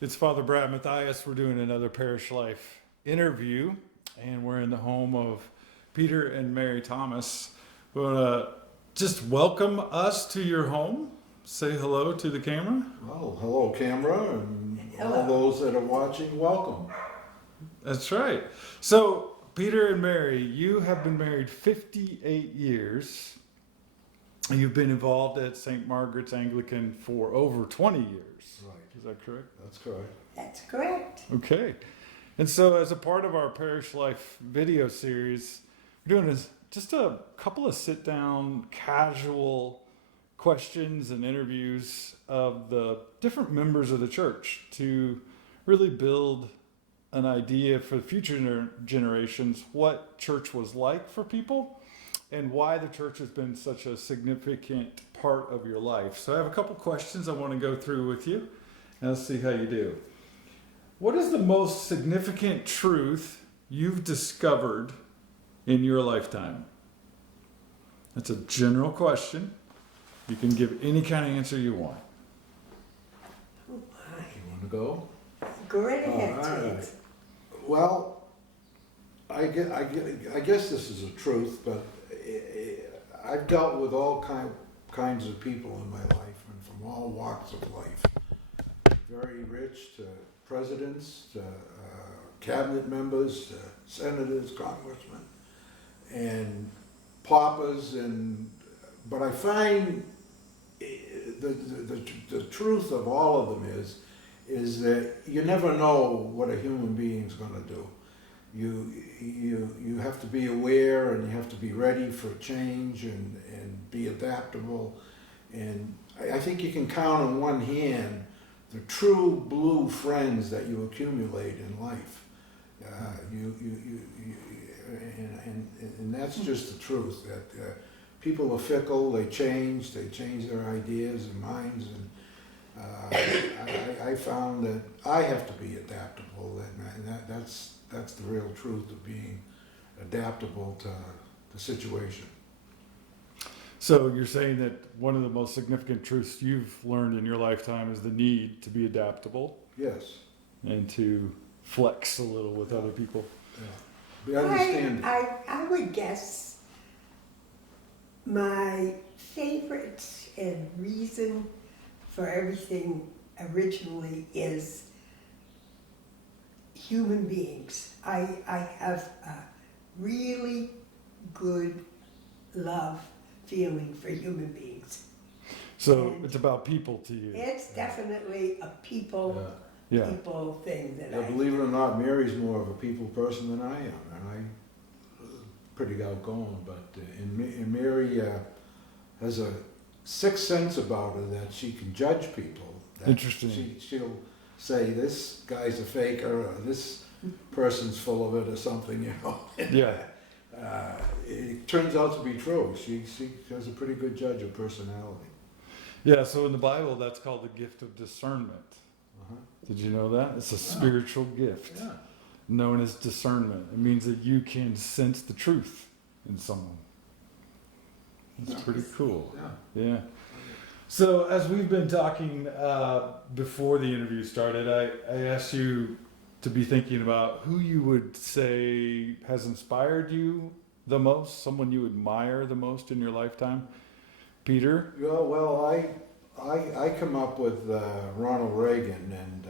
It's Father Brad Matthias. We're doing another Parish Life interview, and we're in the home of Peter and Mary Thomas. We want to just welcome us to your home. Say hello to the camera. Well, hello, camera, and Hello. all those that are watching, welcome. That's right. So, Peter and Mary, you have been married 58 years. You've been involved at St. Margaret's Anglican for over 20 years. Right. Is that correct? That's correct. That's correct. Okay. And so, as a part of our Parish Life video series, we're doing just a couple of sit down, casual questions and interviews of the different members of the church to really build an idea for future generations what church was like for people and why the church has been such a significant part of your life. So I have a couple questions I want to go through with you, and let's see how you do. What is the most significant truth you've discovered in your lifetime? That's a general question. You can give any kind of answer you want. Oh my. You want to go? Go right ahead, All right. please. Well, I guess this is a truth, but I've dealt with all kinds of people in my life, and from all walks of life. Very rich to presidents, to cabinet members, to senators, congressmen, and paupers, but I find the truth of all of them is that you never know what a human being's going to do. You have to be aware, and you have to be ready for change and be adaptable. And I think you can count on one hand the true blue friends that you accumulate in life. And that's just the truth, that people are fickle, they change their ideas and minds, and I found that I have to be adaptable, and that's the real truth of being adaptable to the situation. So you're saying that one of the most significant truths you've learned in your lifetime is the need to be adaptable Yes. and to flex a little with other people. Be understanding. I would guess my favorite and reason for everything originally is human beings. I have a really good love feeling for human beings. So And it's about people to you. It's definitely a people Yeah. thing that Yeah, believe it or not, Mary's more of a people person than I am, and I'm pretty outgoing. But and Mary has a sixth sense about her that she can judge people. That Interesting. She'll say this guy's a faker, or this person's full of it, or something. You know. Yeah. It turns out to be true. She has a pretty good judge of personality. Yeah, so in the Bible, that's called the gift of discernment. Uh-huh. Did you know that? It's a spiritual gift Yeah. known as discernment. It means that you can sense the truth in someone. It's Nice. pretty cool. Yeah. Yeah. So as we've been talking before the interview started, I asked you to be thinking about who you would say has inspired you the most, someone you admire the most in your lifetime. Peter? Yeah, well, I come up with Ronald Reagan, and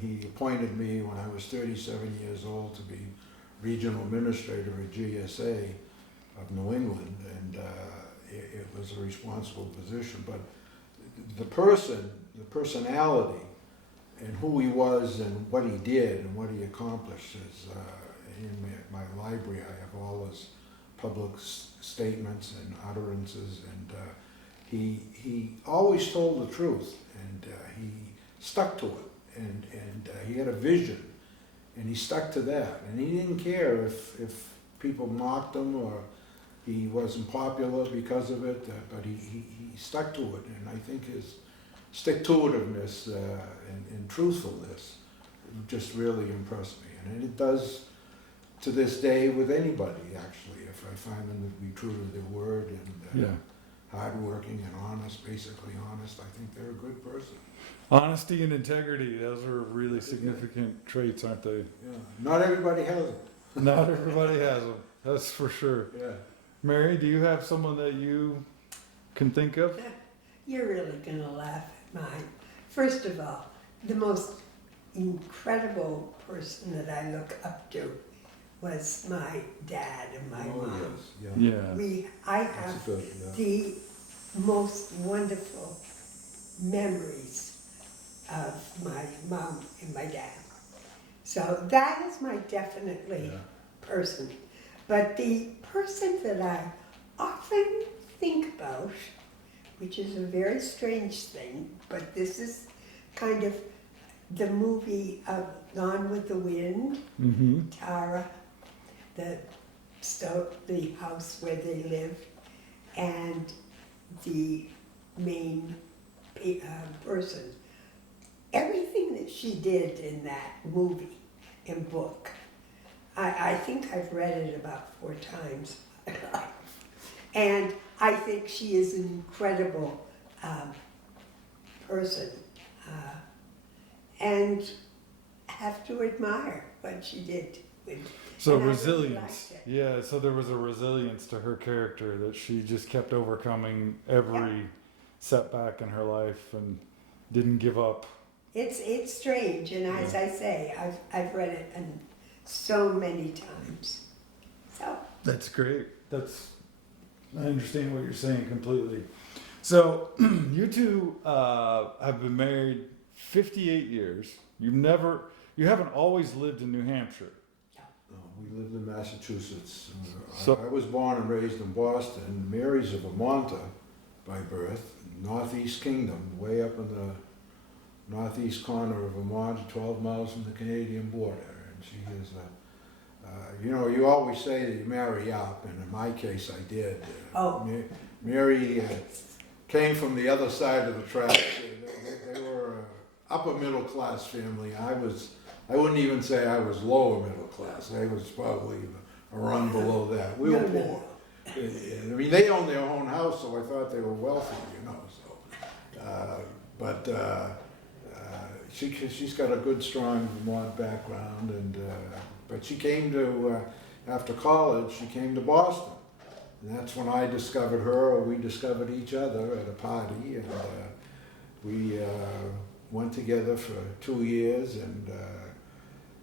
he appointed me when I was 37 years old to be regional administrator at GSA of New England, and it was a responsible position. But the personality, and who he was, and what he did, and what he accomplished is in my library. I have all his public statements and utterances, and he always told the truth, and he stuck to it, and he had a vision, and he stuck to that, and he didn't care if people mocked him or he wasn't popular because of it, but he stuck to it, and I think his stick-to-itiveness and truthfulness just really impressed me, and it does to this day with anybody, actually, if I find them to be true to their word, and Yeah. hardworking and honest, basically honest. I think they're a good person. Honesty and integrity, those are really significant traits, aren't they? Yeah. Not everybody has them. Not everybody has them, that's for sure. Yeah. Mary, do you have someone that you can think of? You're really gonna laugh at mine. First of all, the most incredible person that I look up to was my dad and my Oh, mom. yes. Yeah. Yeah. I That's have good. Yeah. the most wonderful memories of my mom and my dad. So that is my definitely Yeah. person. But the person that I often think about, which is a very strange thing, but this is kind of the movie of Gone with the Wind, Mm-hmm. Tara, the house where they lived, and the main person. Everything that she did in that movie and book, I think I've read it about 4 times. And I think she is an incredible person, and have to admire what she did. So And I really resilience, liked it. yeah, so there was a resilience to her character that she just kept overcoming every setback in her life and didn't give up. It's strange, and as I say, I've read it so many times. So That's great. I understand what you're saying completely. So you two have been married 58 years. You haven't always lived in New Hampshire. No, we lived in Massachusetts. So- I was born and raised in Boston. Mary's a Vermonter by birth, Northeast Kingdom, way up in the northeast corner of Vermont, 12 miles from the Canadian border. And she is you always say that you marry up, and in my case, I did. Oh. Mary came from the other side of the tracks. They were an upper middle class family. I wouldn't even say I was lower middle class. I was probably a rung below that. We were poor. I mean, they owned their own house, so I thought they were wealthy, she's got a good, strong Vermont background, but she came to after college. She came to Boston, and that's when I discovered her, or we discovered each other at a party, and we went together for 2 years, and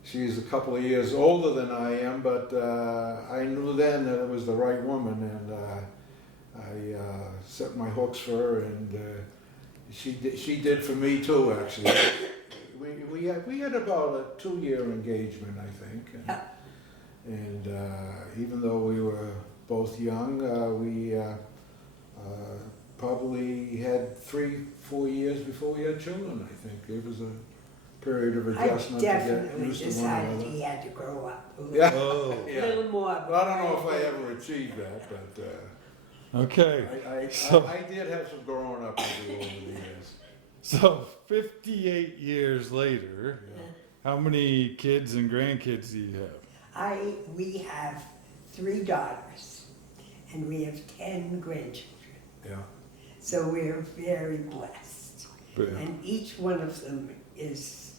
she's a couple of years older than I am, but I knew then that it was the right woman, and I set my hooks for her, and she did for me too, actually. We had about a 2-year engagement, I think, and even though we were both young, we probably had 3-4 years before we had children. I think it was a period of adjustment to I get definitely used to one decided another. he had to grow up a little, Yeah. Oh, Yeah. little more. Well, I don't know if I ever achieved that, but okay. I did have some growing up to do over the years. So 58 years later, Yeah. how many kids and grandkids do you have? We have 3 daughters, and we have 10 grandchildren. Yeah. So we're very blessed. Yeah. And each one of them is,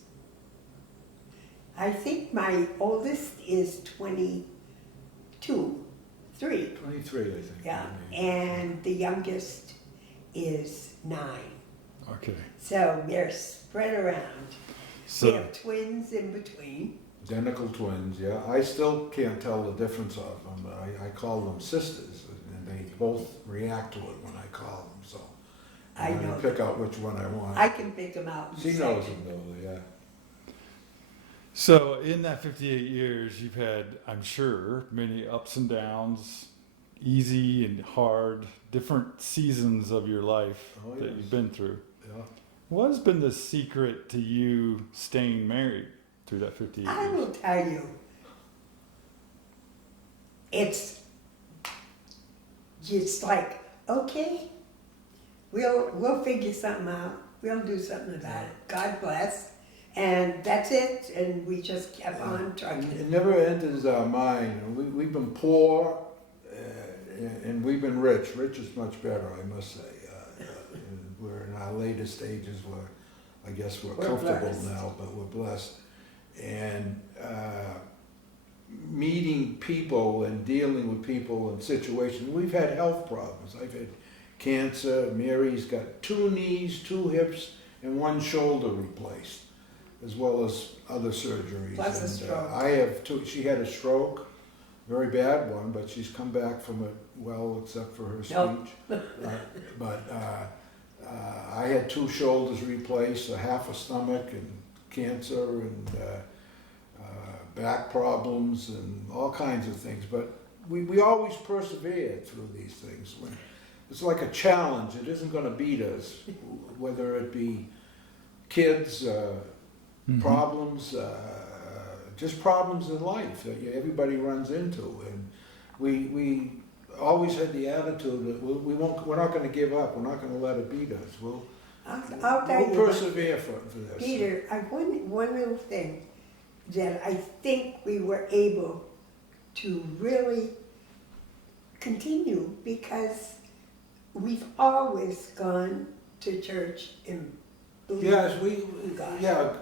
I think my oldest is 22, 3. 23, I think. Yeah, I mean. and the youngest is 9. Okay. So they're spread around. We So have twins in between. Identical twins, yeah. I still can't tell the difference of them. I call them sisters, and they both react to it when I call them, so. I I'm gonna know. pick out which one I want. I can pick them out. in a She knows second. them though, yeah. So in that 58 years, you've had, I'm sure, many ups and downs, easy and hard, different seasons of your life Oh, that yes. you've been through. Yeah. What has been the secret to you staying married through that 58 I years? will tell you, it's just like, okay, we'll figure something out. We'll do something about it. God bless. And that's it. And we just kept on It trucking. never enters our mind. We've been poor, and we've been rich. Rich is much better, I must say. We're in our later stages where I guess we're comfortable blessed now, but we're blessed. And meeting people and dealing with people and situations. We've had health problems. I've had cancer. Mary's got 2 knees, 2 hips, and 1 shoulder replaced, as well as other surgeries. Plus a stroke. I have 2. She had a stroke, very bad one, but she's come back from it well, except for her speech. Nope. I had 2 shoulders replaced, half a stomach, and cancer, and back problems, and all kinds of things. But we always persevered through these things. It's like a challenge. It isn't going to beat us, whether it be kids, problems, just problems in life that everybody runs into. And we always had the attitude that we're not going to give up. We're not going to let it beat us. I'll tell you, persevere for this. Peter, one little thing that I think we were able to really continue, because we've always gone to church and believed Yes, in God. yeah.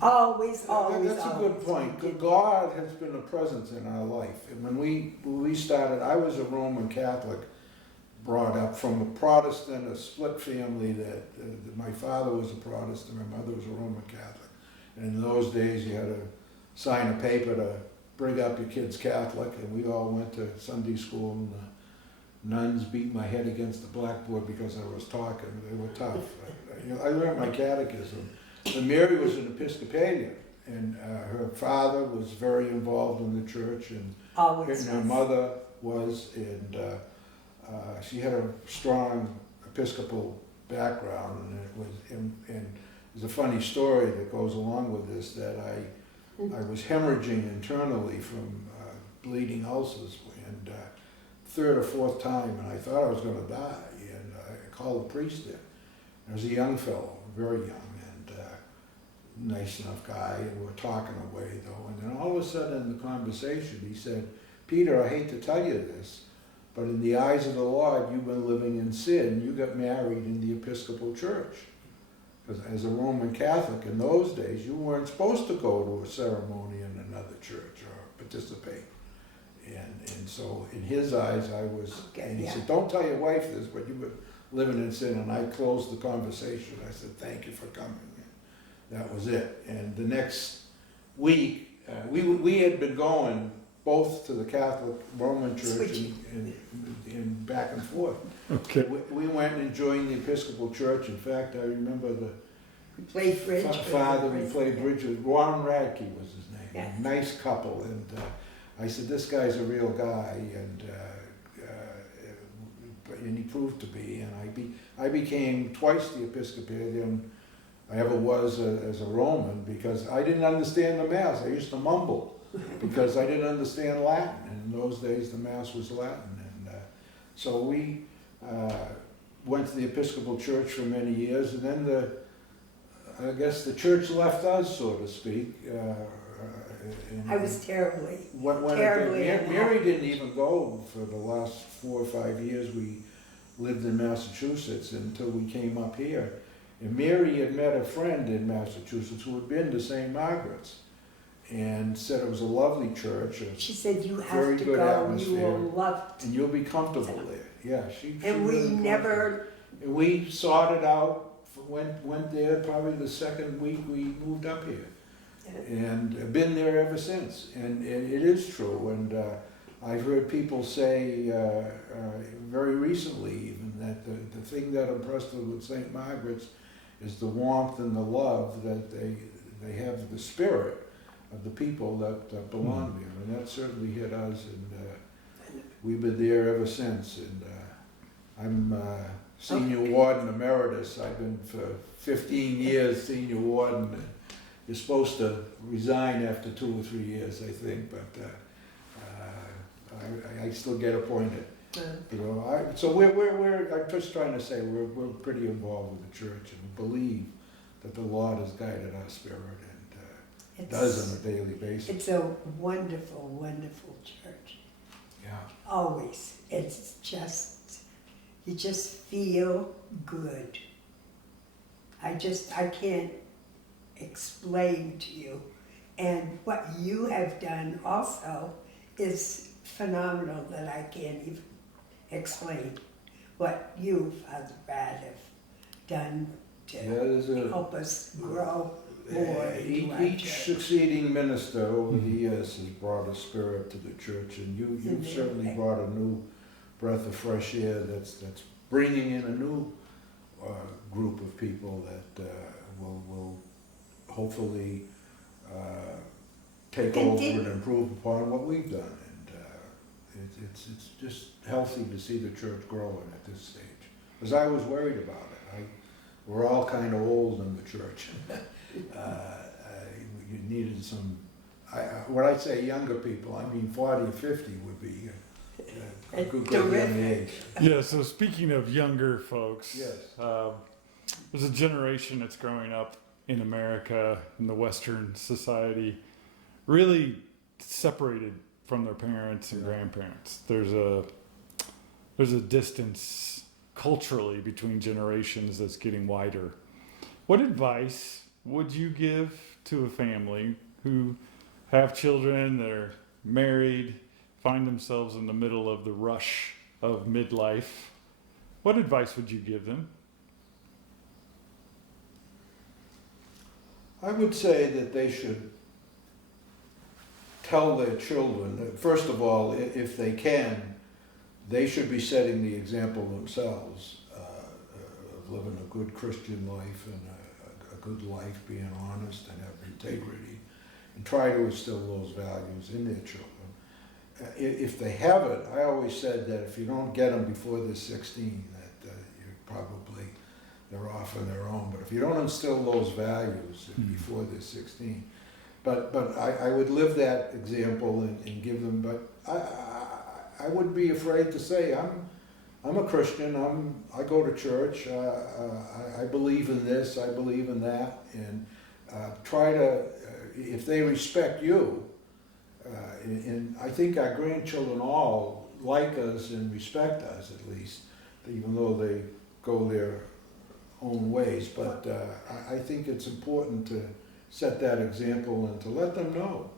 Always. That's a good point. God has been a presence in our life. And when we started, I was a Roman Catholic, brought up from a Protestant, a split family that my father was a Protestant, my mother was a Roman Catholic. And in those days, you had to sign a paper to bring up your kids Catholic, and we all went to Sunday school, and the nuns beat my head against the blackboard because I was talking. They were tough. I learned my catechism. And Mary was an Episcopalian, and her father was very involved in the church, and her mother was, and she had a strong Episcopal background, and it was, and there's a funny story that goes along with this, that I was hemorrhaging internally from bleeding ulcers, and 3rd or 4th time, and I thought I was going to die, and I called the priest there. There was a young fellow, very young, and nice enough guy, and we're talking away though, and then all of a sudden in the conversation he said, "Peter, I hate to tell you this, but in the eyes of the Lord, you've been living in sin. You got married in the Episcopal Church. Because as a Roman Catholic in those days, you weren't supposed to go to a ceremony in another church or participate." And so in his eyes, I was, and he said, "Don't tell your wife this, but you've been living in sin." And I closed the conversation. I said, "Thank you for coming." And that was it. And the next week, we had been going both to the Catholic Roman Church and back and forth. Okay. We went and joined the Episcopal Church. In fact, I remember We played bridge. father we played bridge with. Warren Radke was his name. Yes. A nice couple. And I said, "This guy's a real guy," and he proved to be. And I became twice the Episcopalian I ever was as a Roman, because I didn't understand the Mass. I used to mumble because I didn't understand Latin. And in those days, the Mass was Latin. And so we went to the Episcopal Church for many years, and then I guess the church left us, so to speak. I was terribly. Mary didn't even go for the last 4 or 5 years. We lived in Massachusetts until we came up here. And Mary had met a friend in Massachusetts who had been to St. Margaret's and said it was a lovely church. She said, "You very have to good go. atmosphere. You will love it." And you'll be comfortable there. Yeah, she And we really never. and we sought it out. Went there probably the 2nd week we moved up here, and been there ever since. And it is true. And I've heard people say very recently even that the thing that impressed them with St. Margaret's is the warmth and the love that they have, the spirit of the people that belong there. And that certainly hit us, and we've been there ever since. And I'm Senior Warden Emeritus. I've been for 15 years Senior Warden. You're supposed to resign after 2 or 3 years, I think, but I still get appointed. You know, so we're. I'm just trying to say we're pretty involved with the church, and believe that the Lord has guided our spirit, and does on a daily basis. It's a wonderful, wonderful church. Yeah. always. It's just, you just feel good. I can't explain to you. And what you have done also is phenomenal that I can't even explain. What you, Father Brad, have done Yeah, to there's a, help us grow more into our each church. succeeding minister over the years has brought a spirit to the church, and you've Yeah. certainly brought a new breath of fresh air that's bringing in a new group of people that will hopefully take over Continue. and improve upon what we've done. And it's just healthy to see the church growing at this stage. Because I was worried about it. We're all kind of old in the church. You needed some, when I say younger people, I mean 40 or 50 would be a good young age. Yeah, so speaking of younger folks, Yes. there's a generation that's growing up in America, in the Western society, really separated from their parents and Yeah. grandparents. There's a distance culturally between generations that's getting wider. What advice would you give to a family who have children, they're married, find themselves in the middle of the rush of midlife? What advice would you give them? I would say that they should tell their children, that first of all, if they can, they should be setting the example themselves of living a good Christian life and a good life, being honest and have integrity, and try to instill those values in their children. If they haven't, I always said that if you don't get them before they're 16, that they're off on their own. But if you don't instill those values before they're 16, but I would live that example and give them. But I wouldn't be afraid to say I'm a Christian. I go to church. I believe in this. I believe in that, and try to if they respect you. And I think our grandchildren all like us and respect us, at least, even though they go their own ways. But I think it's important to set that example and to let them know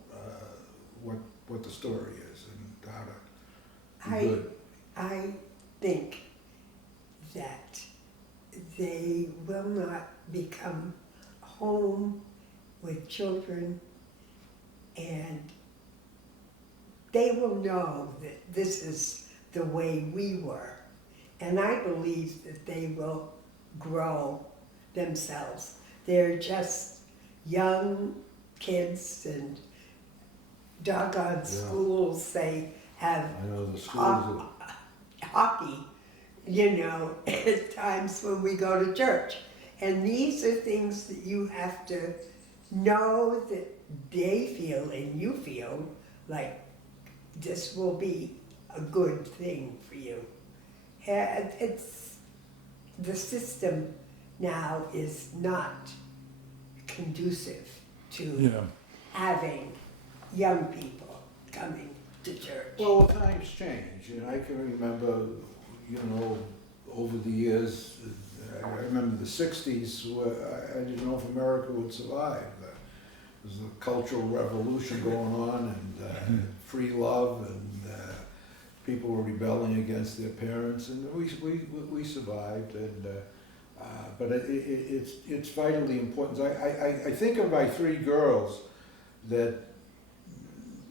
what the story is and how to be good. I think that they will not become home with children, and they will know that this is the way we were. And I believe that they will grow themselves. They're just young kids, and doggone schools, they have I know the schools. hockey, at times when we go to church. And these are things that you have to know that they feel and you feel like this will be a good thing for you. It's the system now is not conducive to having young people coming to church. Well, times change, and I can remember, over the years, I remember the 60s, where I didn't know if America would survive. There was a cultural revolution going on, and free love, and people were rebelling against their parents, and we survived. And but it's vitally important. I think of my three girls that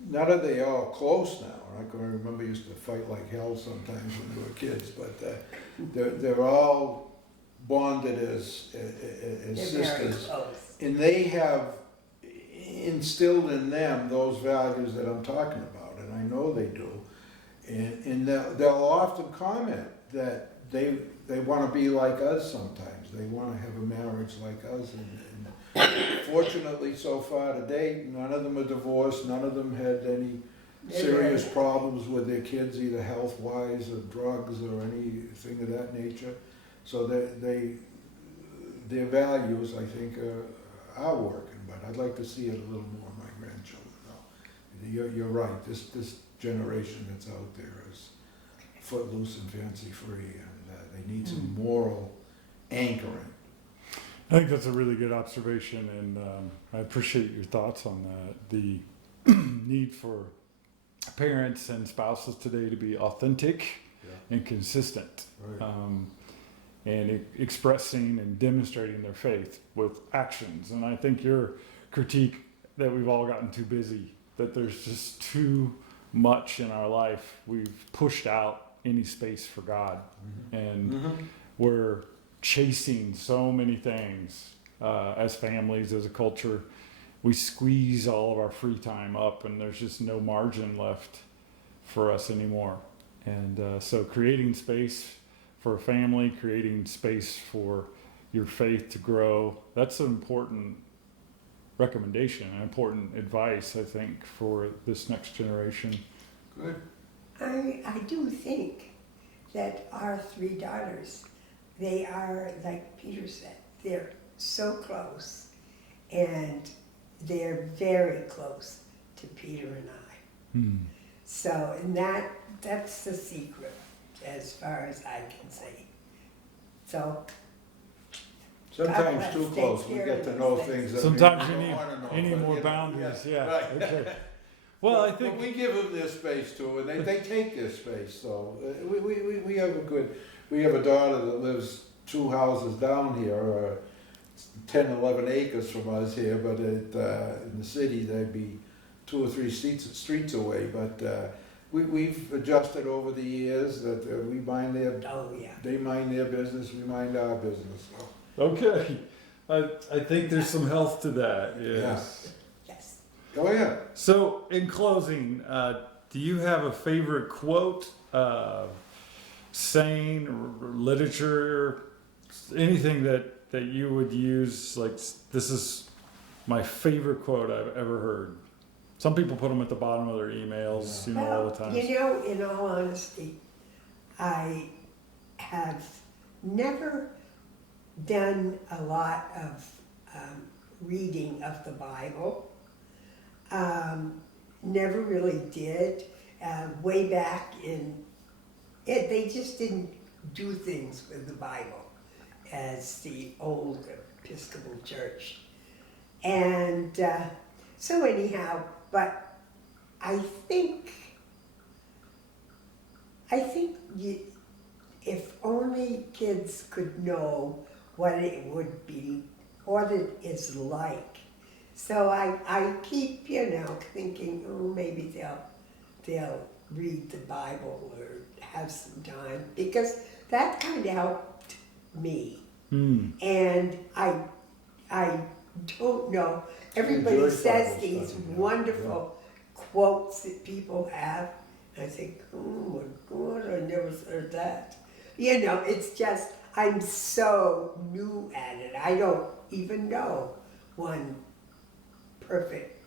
not are they all close now. I can remember used to fight like hell sometimes when they were kids, but they're all bonded as They're sisters, very close. and they have instilled in them those values that I'm talking about, and I know they do. And they'll often comment that they want to be like us sometimes. They want to have a marriage like us. And fortunately, so far to date, none of them are divorced. None of them had any serious problems with their kids, either health-wise or drugs or anything of that nature. So their values, I think, are working. But I'd like to see it a little more in my grandchildren. No, you're right. This generation that's out there is footloose and fancy free, and they need some moral anchoring. I think that's a really good observation, and I appreciate your thoughts on that. The need for parents and spouses today to be authentic and consistent, Right. and expressing and demonstrating their faith with actions. And I think your critique that we've all gotten too busy, that there's just too much in our life. We've pushed out any space for God, and we're chasing so many things as families, as a culture. We squeeze all of our free time up, and there's just no margin left for us anymore. And so creating space for a family, creating space for your faith to grow, that's an important recommendation, an important advice, I think, for this next generation. Good. I do think that our three daughters, they are, like Peter said, they're so close, and they're very close to Peter and I. So, and that's the secret, as far as I can see. So, Sometimes too close, we get to know things that Sometimes we you don't need want to know. any but, more you know, boundaries. yeah, Yeah. right. Okay. Well, I But think we give them their space too, and they take their space. So we have a daughter that lives 2 houses down here, 10, 11 acres from us here, but in the city they'd be 2 or 3 streets away. But we've adjusted over the years that we mind their, they mind their business, we mind our business. So. okay. I think there's some health to that. Yes. yes. Oh yeah. So, in closing, do you have a favorite quote, saying, or literature, anything that you would use? Like, this is my favorite quote I've ever heard. Some people put them at the bottom of their emails, all the time. You know, in all honesty, I have never done a lot of reading of the Bible. Never really did. Way back in it, they just didn't do things with the Bible as the old Episcopal Church. And so anyhow, but I think if only kids could know what it would be, what it is like. So I keep, thinking, oh, maybe they'll read the Bible or have some time, because that kind of helped me. And I don't know, everybody Enjoy says Bible these study, wonderful quotes that people have. I think, oh my God, I never heard that. It's just, I'm so new at it. I don't even know one perfect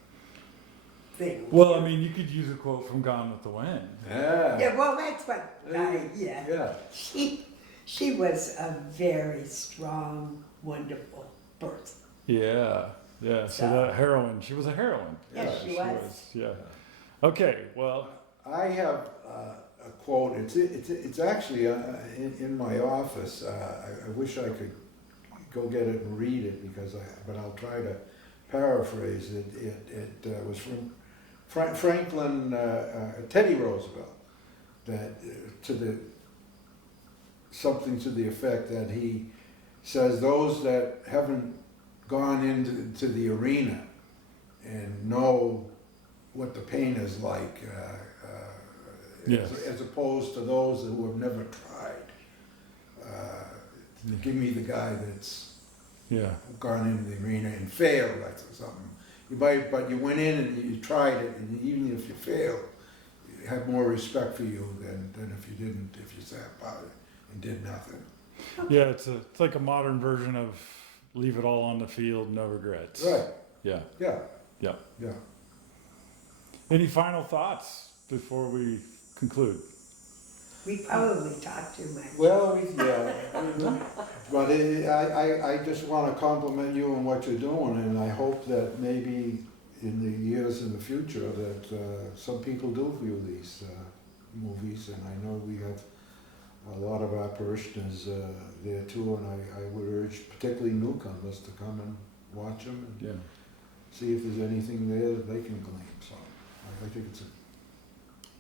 thing. Well, I mean, you could use a quote from Gone with the Wind. Yeah, well, that's what, yeah. Yeah. She was a very strong, wonderful person. Yeah. So that heroine, she was a heroine. Yes, she was. Yeah. Okay, well. I have a quote. It's actually in my office. I wish I could go get it and read it but I'll try to paraphrase it. It was from Franklin Teddy Roosevelt. That something to the effect that he says those that haven't gone into the arena and know what the pain is like, as opposed to those who have never tried. Give me the guy that's gone into the arena and failed or something. But you went in and you tried it, and even if you failed, you had more respect for you than if you didn't, if you sat about it and did nothing. Yeah, it's like a modern version of leave it all on the field, no regrets. Right. Yeah. Yeah. Any final thoughts before we conclude? We probably talked too much. Well, but I just want to compliment you on what you're doing, and I hope that maybe in the years in the future that some people do view these movies, and I know we have a lot of our parishioners there too, and I would urge particularly newcomers to come and watch them and Yeah. see if there's anything there that they can glean. So I think it's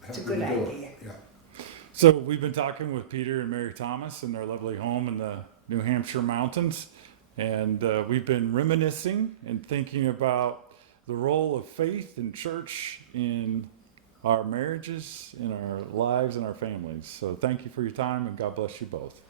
It's a happy good to do it. idea. Yeah. So we've been talking with Peter and Mary Thomas in their lovely home in the New Hampshire mountains, and we've been reminiscing and thinking about the role of faith and church in our marriages, in our lives, and our families. So thank you for your time, and God bless you both.